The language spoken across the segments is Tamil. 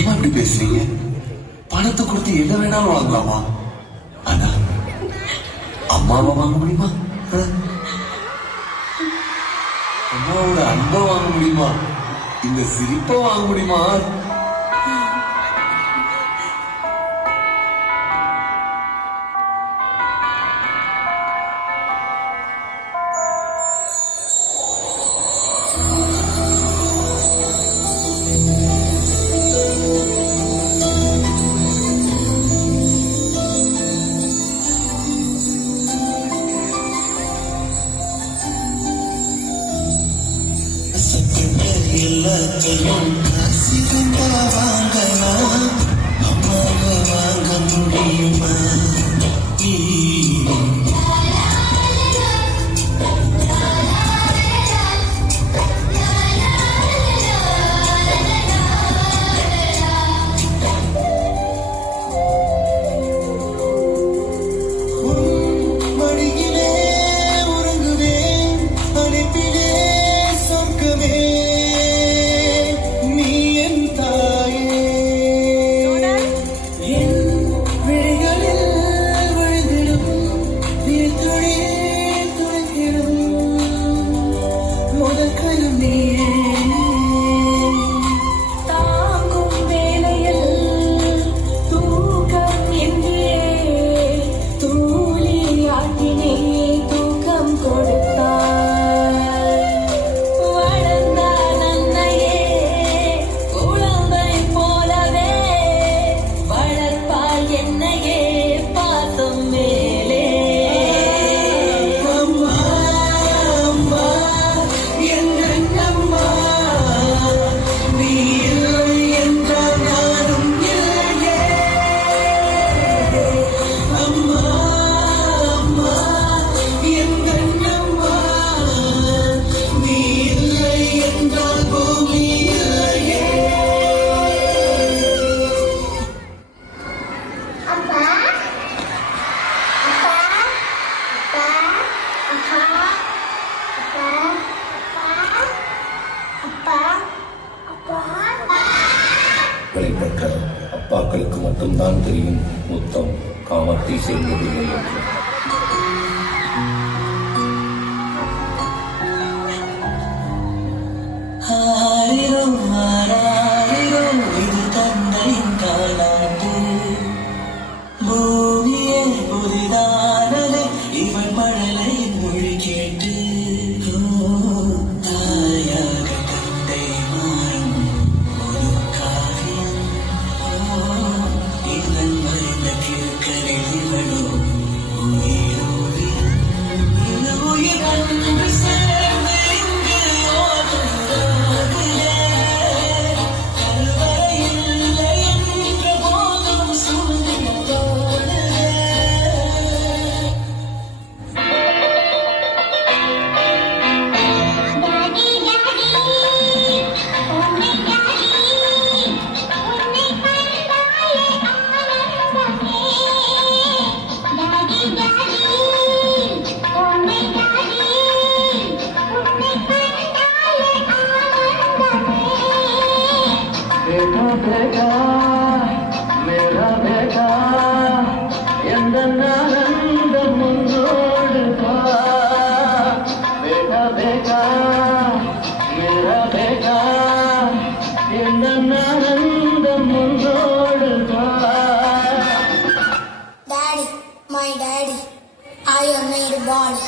ஏமா இப்படி பேசுறீங்க? பணத்தை கொடுத்து என்ன வேணாலும் வாங்கலாமா? ஆனா அம்மாவை வாங்க முடியுமா? அம்மாவோட அன்பை வாங்க முடியுமா? இந்த சிரிப்பை வாங்க முடியுமா? எல்லாத்தையும் காசிருந்தா வாங்கலாம், அம்மாவை வாங்க முடியுமா? மடியிலே உறங்குவேன், அணைப்பிலே சொர்க்கமே. பெற்ற அப்பாக்களுக்கு மட்டும்தான் தெரியும் முத்தம் காமத்தை செய்வதில்லை என்று. ஆயிரம் ஆயிரம் இது தந்தையின் காலாண்டு, பூமியே புதிதானது இவன் மழலையின் மொழி கேட்டு. தாயாக தந்தை மாறும் ஒரு காவியம், இதன் மறைந்த கிழக்கரில் இவளோ உயிரோவியம். இது உயிர் அன்பு சேர்ந்து இங்கு ஓடுகிறதிலே, கருவறை இல்லை என்ற போதும் சுமந்தோடுதே. बेटा बेटा मेरा बेटा எந்த ஆனந்தம் முன்னோடு வா. बेटा बेटा मेरा बेटा எந்த ஆனந்தம் முன்னோடு வா. Daddy, my daddy, I am made body.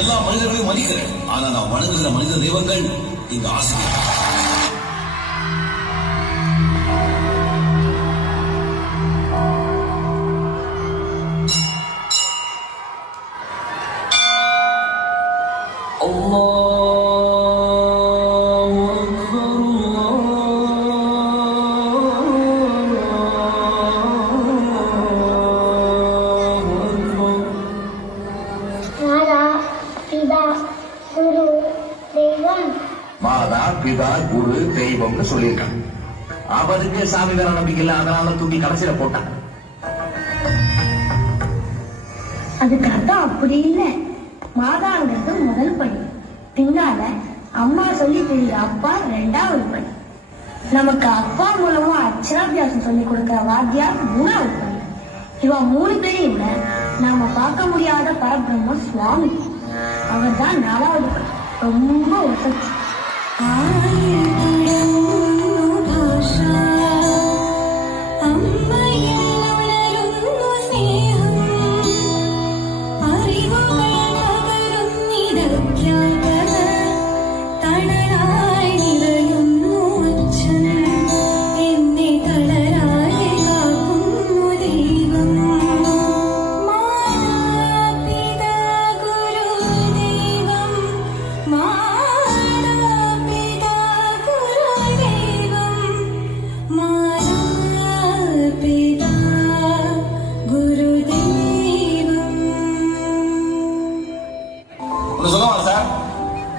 எல்லா மனிதர்களையும் மதிக்கிறேன். ஆனா நான் வணங்குகிற மனித தெய்வங்கள் இந்த ஆசிரியர். மாதா பிதா குரு தெய்வம்னு சொல்லியிருக்காங்க. அவருக்கு சாமி வேற நம்பிக்கை இல்லை, அதனால தூக்கி கடைசியில போட்டான். அதுக்கு அர்த்தம் அப்படி இல்லை. மாதாங்கிறது முதல் படி, பின்னால அம்மா சொல்லி தெரிய அப்பா ரெண்டாவது படி, நமக்கு அப்பா மூலமா அக்ஷராபியாசம் சொல்லி கொடுக்கிற வாத்தியார் மூணாவது படி. இவன் 3 பேரையும் விட நாம பார்க்க முடியாத பரபிரம்ம சுவாமி, அவர் தான் 4வது படி. ரொம்ப வசதி.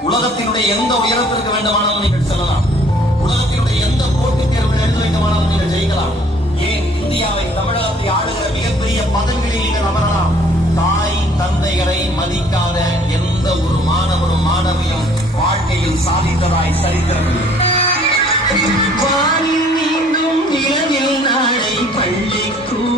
உலகத்தினுடைய எந்த உயரத்திற்கு வேண்டுமானாலும் நீங்கள் செல்லலாம். உலகத்தினுடைய எந்த போட்டித் தேர்வில் எழுத வேண்டுமானாலும் நீங்கள் ஜெயிக்கலாம். ஏன் இந்தியாவை, தமிழகத்தை ஆளுகிற மிகப்பெரிய பதவிகளில் நீங்கள் அமரலாம். தாய் தந்தைகளை மதிக்காத எந்த ஒரு மாணவரும் மாணவியும் வாழ்க்கையில் சாதித்ததாய் சரித்திரமில்லை. வானில் மீண்டும் இரவில் நாளை பள்ளிக்கூட